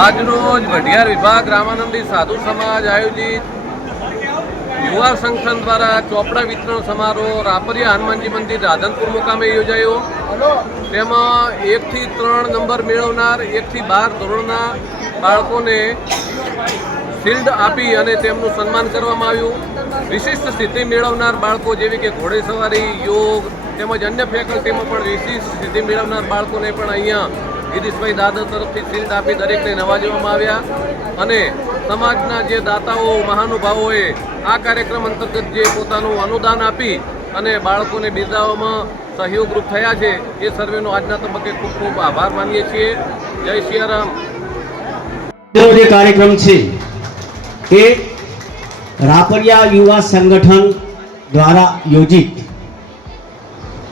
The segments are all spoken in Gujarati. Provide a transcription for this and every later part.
આજરોજ વઢિયાર વિભાગ રામાનંદી સાધુ સમાજ આયોજિત યુવા સંગઠન દ્વારા ચોપડા વિતરણ સમારોહ રાપરિયા હનુમાનજી મંદિર રાધનપુર મુકામે યોજાયો. તેમાં એકથી ત્રણ નંબર મેળવનાર, એકથી બાર ધોરણના બાળકોને શિલ્ડ આપી અને તેમનું સન્માન કરવામાં આવ્યું. વિશિષ્ટ સ્થિતિ મેળવનાર બાળકો જેવી કે ઘોડેસવારી, યોગ તેમજ અન્ય ફેકલ્ટીમાં પણ વિશિષ્ટ સ્થિતિ મેળવનાર બાળકોને પણ અહીંયા ગિરીશભાઈ દાદર તરફથી શિલ્ડ આપી દરેકને નવાજવામાં આવ્યા. અને સમાજના જે દાતાઓ, મહાનુભાવોએ આ કાર્યક્રમ અંતર્ગત જે પોતાનું અનુદાન આપી અને બાળકોને બિરદાવવામાં સહયોગરૂપ થયા છે, એ સર્વેનો આજના તબક્કે ખૂબ ખૂબ આભાર માનીએ છીએ. જય સિયારામ જે કાર્યક્રમ છે, એ રાપરિયા યુવા સંગઠન દ્વારા યોજિત.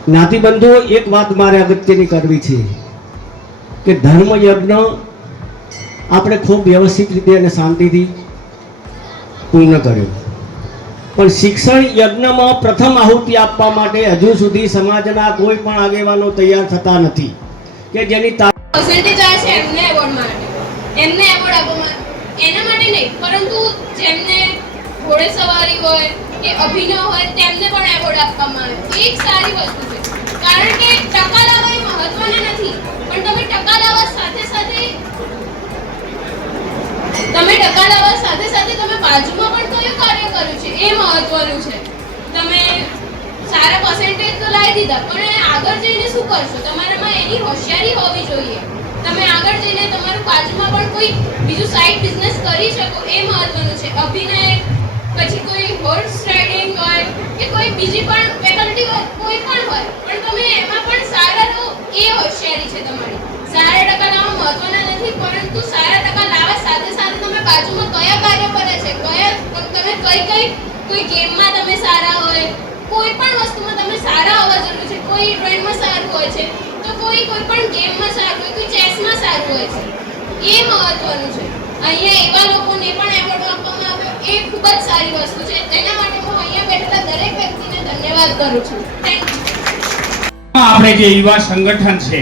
જ્ઞાતિબંધુઓ, એક વાત મારે અગત્યની કરવી છે. કે ધર્મ યજ્ઞ આપણે ખૂબ વ્યવસ્થિત રીતે અને શાંતિથી પૂર્ણ કર્યો. પણ શિક્ષણ યજ્ઞમાં પ્રથમ આહુતિ આપવા માટે હજુ સુધી સમાજના કોઈ પણ આગેવાનો તૈયાર થતા નથી. કે જેની પર્સન્ટેજ આવે છે એમને એવોર્ડ માટે. એમને એવોર્ડ આપવામાં એના માટે નહીં, પરંતુ જેમને ઘોડેસવારી હોય કે અભિનય હોય, તેમને પણ એવોર્ડ આપવામાં આવે. એક સારી વસ્તુ છે. કારણ કે ટકા લાવવા મહત્વના નથી. તમે ટકા લાવવા સાથે સાથે તમે બાજુમાં પણ કયું કાર્ય કર્યું છે, એ મહત્વનું છે. તમે સારા પર્સન્ટેજ તો લાવી દીધા, પણ આગળ જઈને શું કરશો? તમારામાં એની હોશિયારી હોવી જોઈએ. તમે આગળ જઈને તમારું બાજુમાં પણ કોઈ બીજું સાઈડ બિઝનેસ કરી શકો, એ મહત્વનું છે. અભિનય, પછી કોઈ કઈ ગેમમાં તમે સારા હોય, કોઈ પણ વસ્તુમાં તમે સારા હોવા જરૂરી છે, કોઈ ડ્રોઈંગમાં સારું હોય છે, તો કોઈ કોઈ પણ ગેમમાં સારું હોય, કોઈ ચેસમાં સારું હોય છે. એ મહત્વનું છે. અહીંયા એવા લોકોને પણ એવોર્ડ આપવામાં આવ્યો, એ ખૂબ જ સારી વસ્તુ છે. એના માટે હું અહીંયા બેઠેલા દરેક વ્યક્તિને ધન્યવાદ કરું છું. આપણે જે યુવા સંગઠન છે,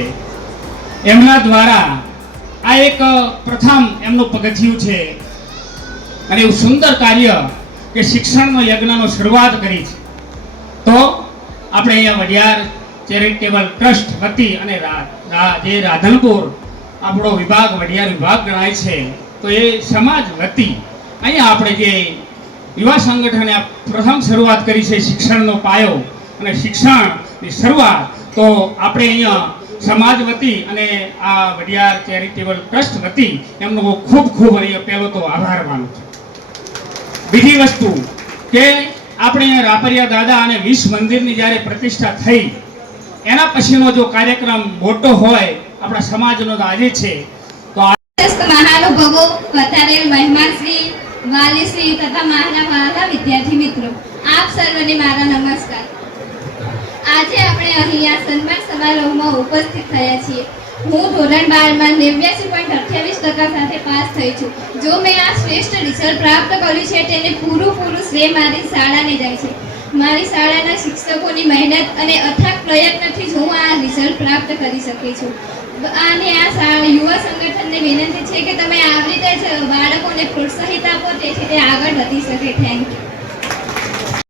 એમના દ્વારા આ એક પ્રથમ એમનું પગથિયું છે. અને એવું સુંદર કાર્ય કે શિક્ષણનો યજ્ઞનો શરૂઆત કરી છે. તો આપણે અહીંયા વડિયાર ચેરિટેબલ ટ્રસ્ટ વતી અને જે રાધનપુર આપણો વિભાગ વડિયાર વિભાગ ગણાય છે. તો એ સમાજ વતી અહીંયા આપણે જે યુવા સંગઠને પ્રથમ શરૂઆત કરી છે શિક્ષણનો પાયો અને શિક્ષણની શરૂઆત, તો આપણે અહીંયા સમાજ વતી અને આ વડિયાર ચેરિટેબલ ટ્રસ્ટ વતી એમનો ખૂબ ખૂબ અહીંયા પહેલો તો આભાર માનું છું. બીજી વસ્તુ કે આપણે રાપરિયા દાદા અને વિશ મંદિરની જ્યારે પ્રતિષ્ઠા થઈ, એના પછીનો જો કાર્યક્રમ મોટો હોય, આપણા સમાજનો આજે છે, તો મહાનુભવો શ્રેષ્ઠ મહેમાન શ્રી, વાલી શ્રી તથા મારા વાલા વિદ્યાર્થી મિત્રો, આપ સર્વને મારા નમસ્કાર. આજે આપણે અહીંયા સન્માન સમારોહમાં ઉપસ્થિત થયા છીએ. હું ધોરણ બારમાં નેવ્યાસી પોઈન્ટ અઠ્યાવીસ ટકા સાથે થઈ છું. જો મેં આ શ્રેષ્ઠ રિઝલ્ટ પ્રાપ્ત કર્યું છે, તેને પૂરું પૂરું શ્રેય મારી શાળાને જાય છે. મારી શાળાના શિક્ષકોની મહેનત અને અથાગ પ્રયત્નથી જ હું આ રિઝલ્ટ પ્રાપ્ત કરી શકી છું. અને આ યુવા સંગઠનને વિનંતી છે કે તમે આવી રીતે જ બાળકોને પ્રોત્સાહિત આપો, તેથી તે આગળ વધી શકે. Thank you